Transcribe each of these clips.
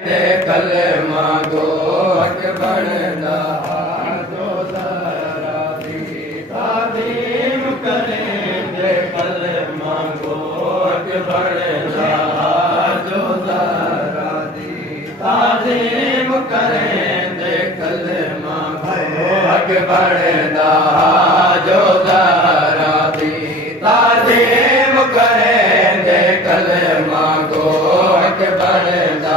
कलमा गो हक बनदा जो ज़रा दी ताज़ीम करेंगे कलमा गो हक बनदा जो ज़रा दी ताज़ीम करेंगे कलमा गो हक बनदा जो ज़रा दी ताज़ीम करेंगे कलमा गो हक बनदा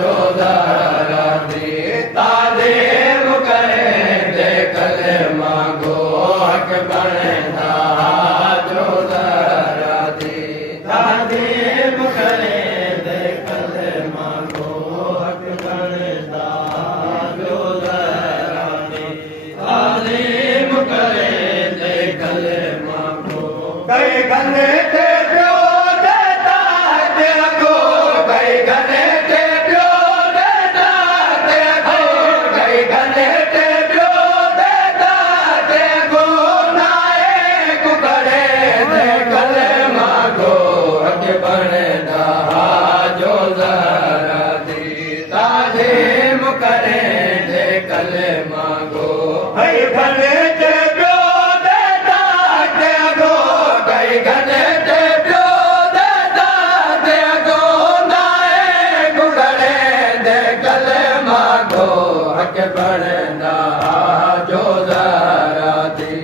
जो ज़रा दी ताज़ीम करेंगे कलमा गो हक बनदा जो ज़रा दी ताज़ीम करेंगे कलमा गो हक बनदा जो ज़रा दी ताज़ीम करेंगे कलमा गो कई गले ते प्यो देता ते गो कई गले ते प्यो देता ते गो कई गले ते प्यो देता ते गो नाए कुकड़े ते कलमा गो हक बनदा जो ज़रा दी ताज़ीम करेंगे कलमा गो कई गले ते प्यो देता ते गो कई गले ते प्यो देता ते गो नाए कुकड़े ते कलमा गो हक बनदा जो ज़रा दी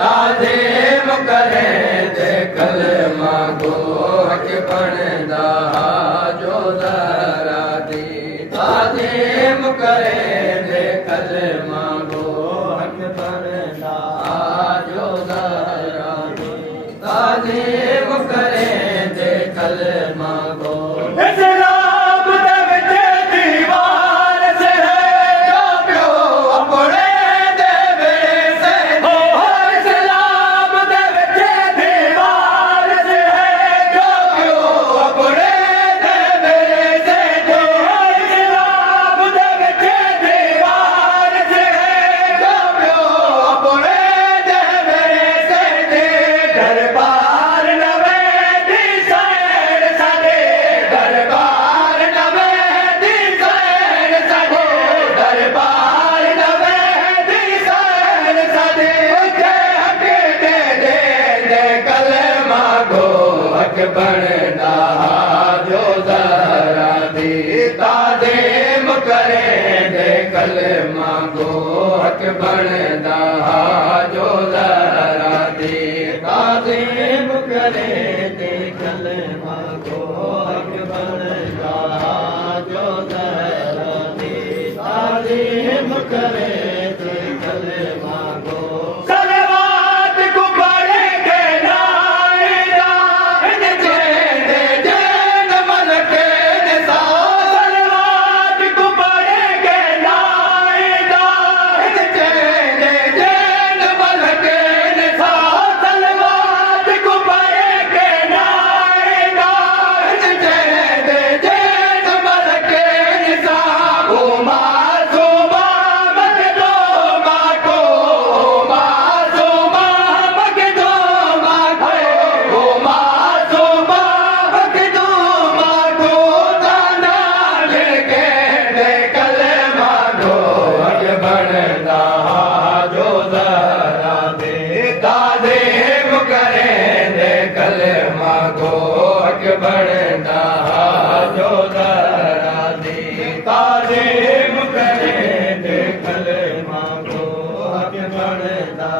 ताज़ीम करेंगे कलमा गो हक बनदा जो ज़रा दी ताज़ीम करेंगे कलमा गो हक बनदा जो ज़रा दी ताज़ीम करेंगे कलमा गो इस्लाम दे विच दीवार से है जो प्यो अपने दे वेले से हो इस्लाम दे विच दीवार से है जो प्यो अपने दे वेले से हो इस्लाम दे विच दीवार से है जो प्यो अपने दे वेले से दरबार नवे दी सैन साडे दरबार नवे दी सैन साडे दरबार नवे दी सैन साडे के हक दे दे कलमा गो हक बनदा जो ज़रा दी ताज़ीम करेंगे कलमा गो हक बनदा जो ज़रा दी ताज़ीम करेंगे कलमा गो हक बनदा जो ज़रा दी ताज़ीम करेंगे कलमा गो सलवात को पढ़ेंगे नाइदा इन जेंदे जेंद मलके निसा सलवात को पढ़ेंगे नाइदा इन जेंदे जेंद मलके निसा सलवात को पढ़ेंगे नाइदा इन जेंदे जेंद मलके निसा ओ मासूमा मखदूमा को ओ मासूमा मखदूमा को ओ मासूमा मखदूमा को दाना लेके दे कलमा गो हक बनदा जो ज़रा दे ताज़ीम करेंगे कलमा गो हक बनदा जो ज़रा दी ताज़ीम करेंगे कलमा गो हक बनदा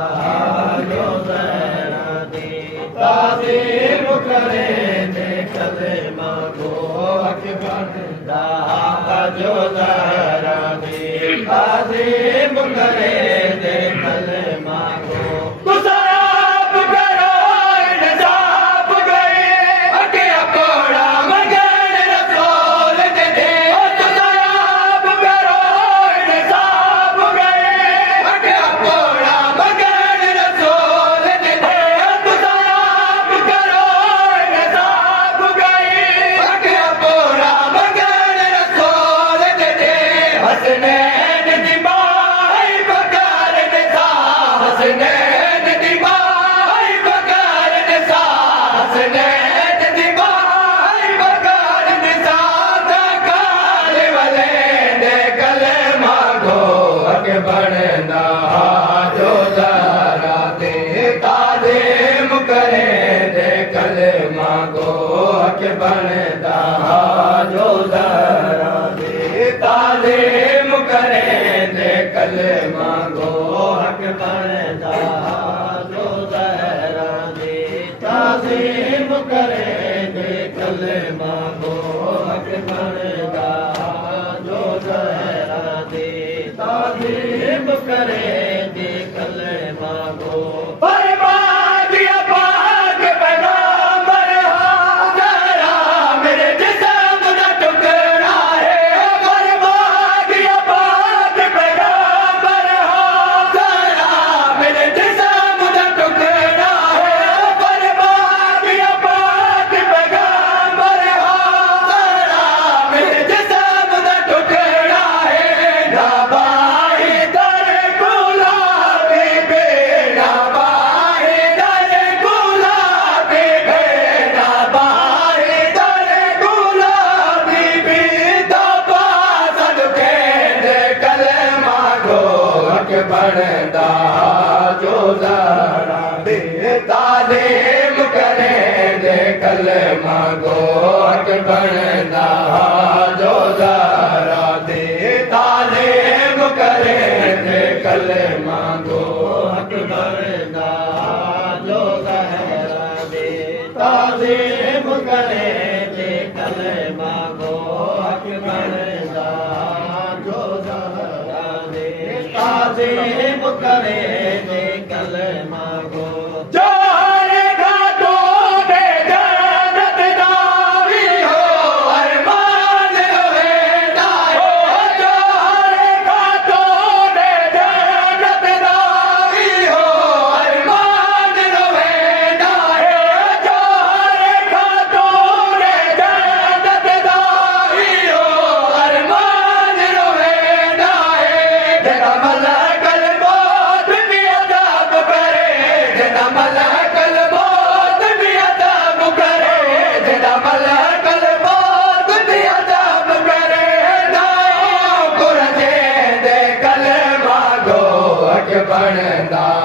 जो ज़रा दी ताज़ीम करेंगे कलमा गो हक बनदा जो ज़रा दी ताज़ीम करेंगे कलमा गो तुसाब करो इंसाफ गए अके अपना मगन रसूल दे दे तुसाब करो इंसाफ गए अके अपना मगन रसूल दे दे तुसाब करो इंसाफ गए अके अपना मगन रसूल दे दे हसनैन दी माई बकार ने कलमा गो हक बनदा जो ज़हरा दी ताज़ीम करेंदे कलमा गो हक बनदा जो ज़हरा दी ताज़ीम करेंदे कलमा गो बनदा जो ज़हरा दी ताज़ीम करेंदे कलमा गो हक बनदा जो ज़हरा दी ताज़ीम करेंदे कलमा गो हक बनदा जो ज़हरा दी ताज़ीम करेंदे कलमा गो हक बनदा जो ज़हरा दी ताज़ीम करेंदे कलमा गो बनदा